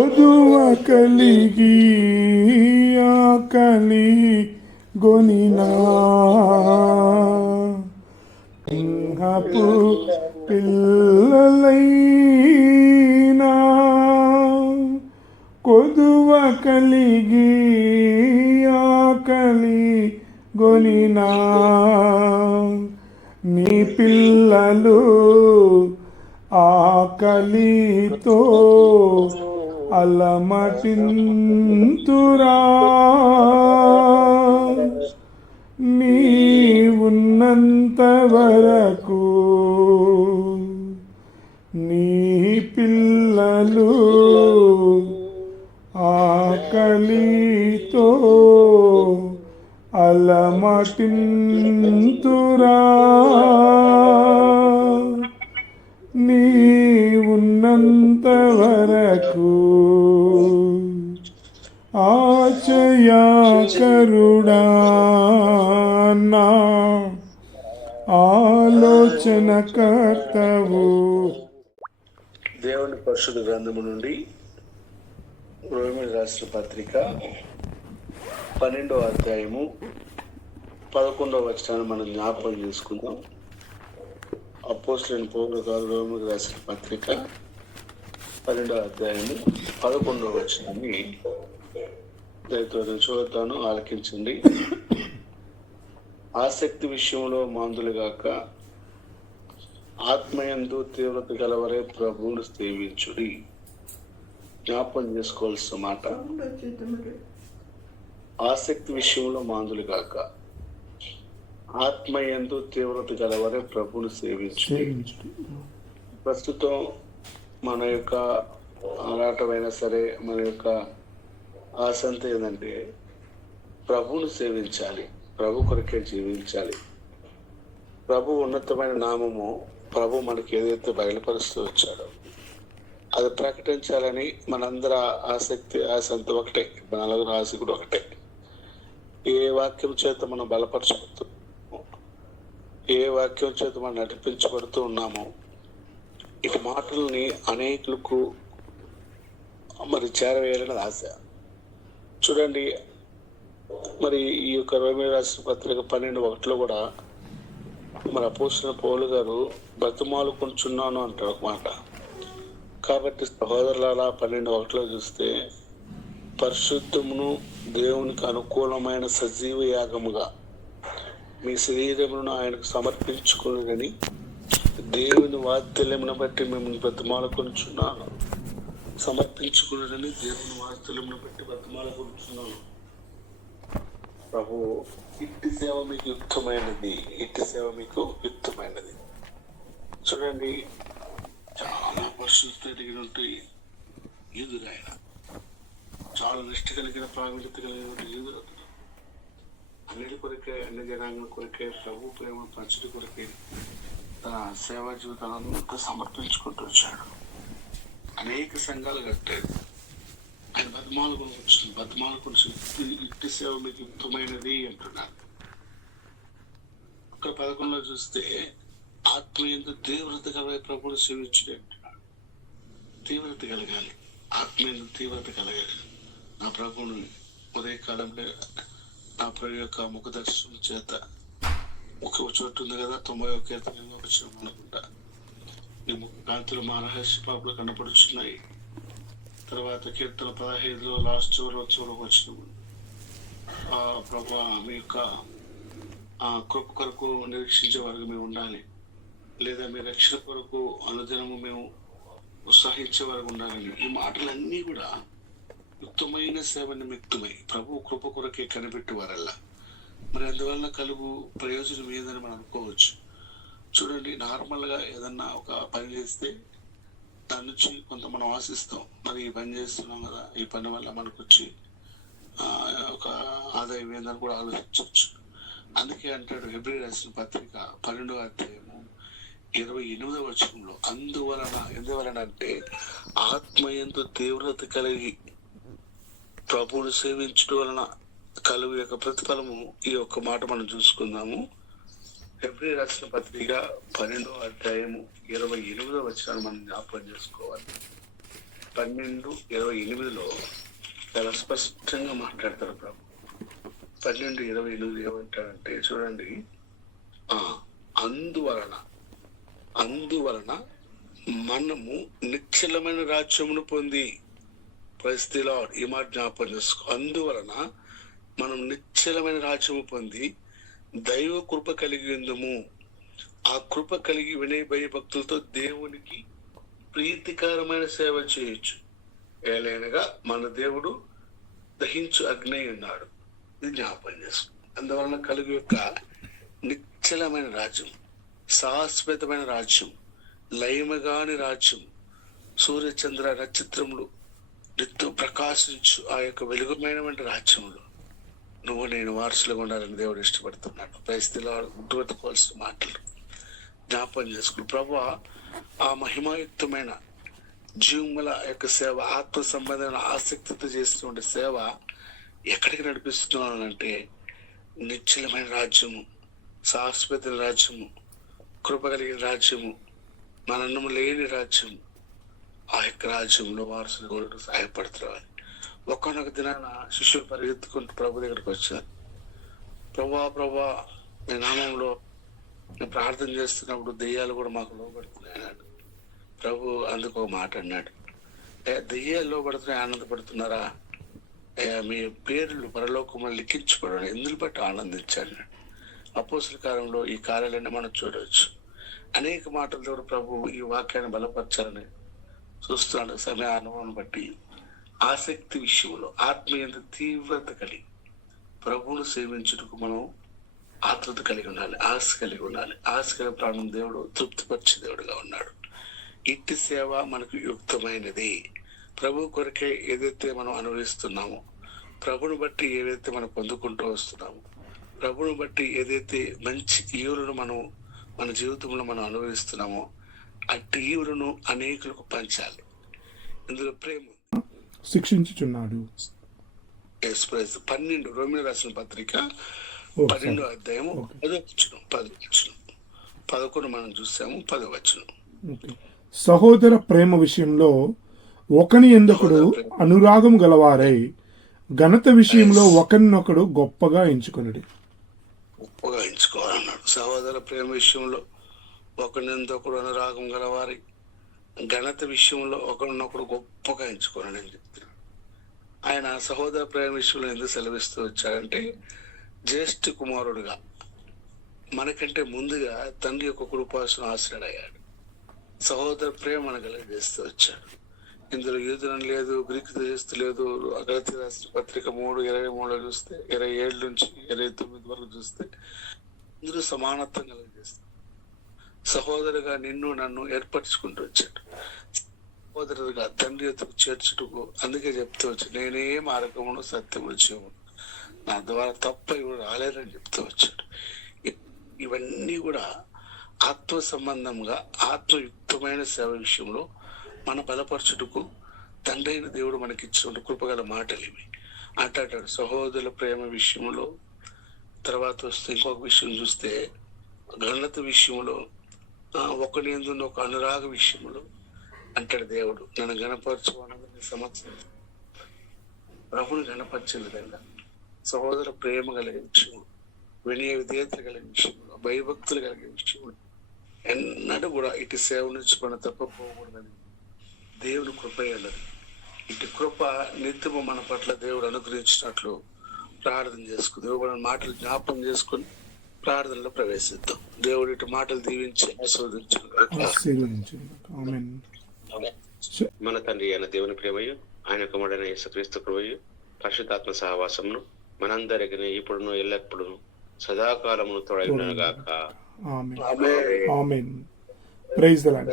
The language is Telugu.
కొదువ కలిగి ఆకలి గొనినా సింహపు పిల్లలైనా కొదువ కలిగి ఆకలి గొనినా నీ పిల్లలు ఆకలితో అలమటింతురా నీవున్నంత వరకు నీ పిల్లలు ఆకలితో అలమటింతురా నీవున్నంత వరకు ఆచయాకరుడా నా ఆలోచనకర్తవు. దేవుని పరిశుద్ధ గ్రంథము నుండి రోమీయులకు రాసిన పత్రిక 12వ అధ్యాయము 11వ వచనాన్ని మనం జ్ఞాపకం చేసుకుందాం. అపోస్తలుడైన పౌలు గారు రోమీయులకు రాసిన పత్రిక 12వ అధ్యాయము 11వ వచనాన్ని దయతో చూడతాను, ఆలకించండి. ఆసక్తి విషయంలో మాందులుగాక ఆత్మయందు తీవ్రత గలవరే ప్రభువును సేవించుడి. జ్ఞాపకం చేసుకోవాల్సిన మాట, ఆసక్తి విషయంలో మాందులుగాక ఆత్మయందు తీవ్రత గలవరే ప్రభువును సేవించుడి. ప్రస్తుతం మన యొక్క ఆరాటమైనా సరే, మన యొక్క ఆశ అంతా ఏంటంటే ప్రభువును సేవించాలి, ప్రభు కొరకే జీవించాలి. ప్రభు ఉన్నతమైన నామము ప్రభు మనకి ఏదైతే బయలుపరుస్తూ వచ్చాడో అది ప్రకటించాలని మనందరి ఆశ అంతా ఒకటే, మన నలుగురు ఆశ కూడా ఒకటే. ఏ వాక్యం చేత మనం బలపరచబడుతూ, ఏ వాక్యం చేత మనం నడిపించబడుతూ ఉన్నామో ఇటు మాటల్ని అనేకులకు మరి చేరవేయాలని ఆశ. చూడండి, మరి ఈ యొక్క రోమీయులకు రాసిన పత్రిక 12:1 కూడా మరి అపోస్తలుడైన పౌలు గారు బ్రతిమాలుకొనుచున్నాను అంటారు ఒక మాట. కాబట్టి సహోదరులారా 12:1 చూస్తే పరిశుద్ధమును దేవునికి అనుకూలమైన సజీవ యాగముగా మీ శరీరమును ఆయనకు సమర్పించుకుని దేవుని వాత్సల్యమును బట్టి మిమ్మల్ని బ్రతిమాలుకొనుచున్నాను. సమర్పించుకుని దేవుని వాత్సల్యమును బట్టి బ్రతిమాలుకొనుచున్నాను. ప్రభు ఇట్టి సేవ మీకు యుక్తమైనది, ఇట్టి సేవ మీకు యుక్తమైనది. చూడండి, చాలా పరిశుద్ధత కలిగినట్టు ఈదురు, ఆయన చాలా నిష్ఠ కలిగిన ప్రావీణ్యత కలిగిన ఈదురు. అన్నిటి కొరకే, అన్ని జనాంగం కొరకే, ప్రభు ప్రేమ పంచడి కొరకే తన సేవా జీవితాన్ని అంతా సమర్పించుకుంటూ వచ్చాడు. అనేక సంఘాలు కట్టాడు. ఆయన బతిమాలుకొని ఇట్టి సేవ మీకు యుక్తమైనది అంటున్నాడు. అక్కడ 11లో చూస్తే ఆత్మీయందు తీవ్రత కలిగే ప్రభువును సేవించుడే అంటున్నాడు. తీవ్రత కలగాలి, ఆత్మీయందు తీవ్రత కలగాలి. నా ప్రభువుని ఉదయకాలంలో నా ప్రభు యొక్క ముఖ దర్శనం చేత ఒక చోటు ఉంది కదా, 90వ కీర్తనలో వచ్చిన అనుకుంటా, ఈ ముఖ కాంతులు మా రహస్య పాపలు కనపడుచున్నాయి. తర్వాత కీర్తన 15లో లాస్ట్ చివరకు వచ్చినప్పుడు ప్రభా మీ యొక్క కృప కొరకు నిరీక్షించే వరకు మేము ఉండాలి, లేదా మీ రక్షణ కొరకు అనుదినము మేము ఉత్సాహించే వరకు ఉండాలని. ఈ మాటలన్నీ కూడా యుక్తమైన సేవ నిమిత్తమై ప్రభు కృప కొరకే కనిపెట్టి వారల్లా. మరి అందువల్ల కలుగు ప్రయోజనం ఏదని మనం అనుకోవచ్చు. చూడండి, నార్మల్గా ఏదన్నా ఒక పని చేస్తే దాని నుంచి కొంత మనం ఆశిస్తాం. మరి ఈ పని చేస్తున్నాం కదా, ఈ పని వల్ల మనకు వచ్చి ఒక ఆదాయం ఏందని కూడా ఆలోచించవచ్చు. అందుకే అంటాడు హెబ్రీయులకు రాసిన పత్రిక 12వ అధ్యాయము 28వ వచనంలో, ఎందువలన అంటే ఆత్మయందు తీవ్రత కలిగి ప్రభువును సేవించడం వలన కలుగు యొక్క ప్రతిఫలము. ఈ ఒక్క మాట మనం చూసుకుందాము. హెబ్రీయులకు రాసిన పత్రిక 12వ అధ్యాయము 28వ వచనాన్ని మనం జ్ఞాపకం చేసుకోవాలి. 12:28 చాలా స్పష్టంగా మాట్లాడతారు ప్రభు. 12:28 ఏమంటాడంటే చూడండి, అందువలన మనము నిశ్చలమైన రాజ్యమును పొంది, పరిస్థితిలో ఈ మాట జ్ఞాపకం చేసుకో, అందువలన మనం నిశ్చలమైన రాజ్యము పొంది దైవ కృప కలిగి ఉందము. ఆ కృప కలిగి వినయ భయభక్తులతో దేవునికి ప్రీతికరమైన సేవ చేయొచ్చు. ఏలైనగా మన దేవుడు దహించు అగ్ని ఉన్నాడు. ఇది జ్ఞాపకం చేసుకో. అందువలన కలుగు యొక్క నిశ్చలమైన రాజ్యం, శాశ్వతమైన రాజ్యం, లయమగాని రాజ్యం, సూర్యచంద్ర నక్షత్రములు నిత్యం ప్రకాశించు ఆ యొక్క వెలుగుమైనటువంటి రాజ్యంలో నువ్వు నేను వారసులుగా ఉండాలని దేవుడు ఇష్టపడుతున్నాడు. పరిస్థితిలో గుర్తుపెట్టుకోవాల్సిన మాటలు జ్ఞాపకం చేసుకుని ప్రభువా, ఆ మహిమాయుక్తమైన జీవముల యొక్క సేవ, ఆత్మ సంబంధమైన ఆసక్తితో చేస్తున్న సేవ ఎక్కడికి నడిపిస్తున్నానంటే నిశ్చలమైన రాజ్యము, శాశ్వత రాజ్యము, కృప కలిగిన రాజ్యము, మనన్నము లేని రాజ్యము, ఆ యొక్క రాజ్యంలో వారసులు కూడా సహాయపడుతున్నారు. ఒక్కొక్క దినాన శిష్యులు పరిగెత్తుకుంటూ ప్రభు దగ్గరికి వచ్చారు. ప్రభా మీ నామంలో నేను ప్రార్థన చేస్తున్నప్పుడు దెయ్యాలు కూడా మాకు లోబడుతున్నాయి అన్నాడు. ప్రభు అందుకు ఒక మాట అన్నాడు, దెయ్యాలు లోబడుతున్నాయి ఆనందపడుతున్నారా? మీ పేర్లు పరలోకంలో లిఖించబడడం ఎందుకు బట్టి ఆనందించాడు. అపోస్తుల కాలంలో ఈ కార్యాలన్నీ మనం చూడవచ్చు. అనేక మాటలతో ప్రభు ఈ వాక్యాన్ని బలపరచాలని చూస్తున్నాడు. సమయ అనుభవం బట్టి ఆసక్తి విషయంలో ఆత్మీయంత తీవ్రత కలిగి ప్రభువును సేవించుటకు మనం ఆత్రత కలిగి ఉండాలి, ఆశ కలిగి ఉండాలి. ఆశ కలిగి ప్రాణం దేవుడు తృప్తిపరిచే దేవుడుగా ఉన్నాడు. ఇట్టి సేవ మనకు యుక్తమైనది. ప్రభు కొరకే ఏదైతే మనం అనుభవిస్తున్నామో, ప్రభుని బట్టి ఏదైతే మనం పొందుకుంటూ వస్తున్నామో, ప్రభుని బట్టి ఏదైతే మంచి ఈవులను మనం మన జీవితంలో మనం అనుభవిస్తున్నామో అట్టి ఈవులను అనేకులకు పంచాలి. ఇందులో ప్రేమ శిక్షించుచున్నాడు. 12 రోమియోలు రాసిన పత్రిక 12వ అధ్యాయము 11 మనం చూసాము. 10 సహోదర ప్రేమ విషయంలో ఒకని ఎందుకుడు అనురాగం గలవారై ఘనత విషయంలో ఒకరినొకడు గొప్పగా ఎంచుకొనుడి. గొప్పగా ఎంచుకోవాలన్నాడు. సహోదర ప్రేమ విషయంలో ఒకరినొకడు అనురాగం గలవారి, ఘనత విషయంలో ఒకరినొకడు గొప్పగా ఎంచుకోనని అని చెప్తున్నాడు. ఆయన సహోదర ప్రేమ విషయంలో ఎందుకు సెలవిస్తూ వచ్చాడంటే, జ్యేష్ఠ కుమారుడుగా మనకంటే ముందుగా తండ్రి యొక్క కృపాసన ఆశ్రయుడయ్యాడు. సహోదర ప్రేమ మన కలిగజేస్తూ వచ్చాడు. ఇందులో యూదులను లేదు, గ్రీకు దేశస్తు లేదు. గలతీ రాసిన పత్రిక 3:23 చూస్తే 27 నుంచి 29 వరకు చూస్తే ఇందులో సమానత్వం కలిగజేస్తాడు. సహోదరుగా నిన్ను నన్ను ఏర్పరచుకుంటూ వచ్చాడు. సహోదరుగా తండ్రి ఎత్తుకు చేర్చుటకు అందుకే చెప్తూ వచ్చాడు, నేనే మార్గమును సత్యమును జీవమును, నా ద్వారా తప్ప ఇవి రాలేదని చెప్తూ వచ్చాడు. ఇవన్నీ కూడా ఆత్మ సంబంధంగా ఆత్మయుక్తమైన సేవ విషయంలో మన బలపరచుటకు తండ్రి అయిన దేవుడు మనకి ఇచ్చిన కృపగల మాటలు ఇవి. అంటాడు సహోదరుల ప్రేమ విషయంలో. తర్వాత వస్తే ఇంకొక విషయం చూస్తే ఘనత విషయంలో, ఒకరి యందు ఒక అనురాగ విషయంలో అంటాడు దేవుడు, నన్ను గణపరచుకోవాలని సంవత్సరం ప్రభుని గణపరిచే విధంగా సహోదర ప్రేమ కలిగే విషయంలో, వినయ విధేయత కలిగే విషయంలో, భయభక్తులు కలిగే విషయంలో ఎన్నడూ కూడా ఇటు సేవ నుంచి మనం తప్పపోకూడదని దేవుని కృప అన్నది. ఇటు కృప నిత్యము మన పట్ల దేవుడు అనుగ్రహించినట్లు ప్రార్థన చేసుకుని దేవుడు మాటలు జ్ఞాపకం చేసుకుని ప్రార్థనలో ప్రవేశిద్దాం. దేవుడు ఇటు మాటలు దీవించి ఆశీర్వదించు. మన తండ్రి అయిన దేవుని ప్రేమయు, ఆయన కుమారుడైన యేసుక్రీస్తు కృపయు, పరిశుద్ధాత్మ సహవాసమును మనందరికీ ఇప్పుడును ఎల్లప్పుడూ సదాకాలమును తోడైనగాక. ఆమేన్. Praise the lord.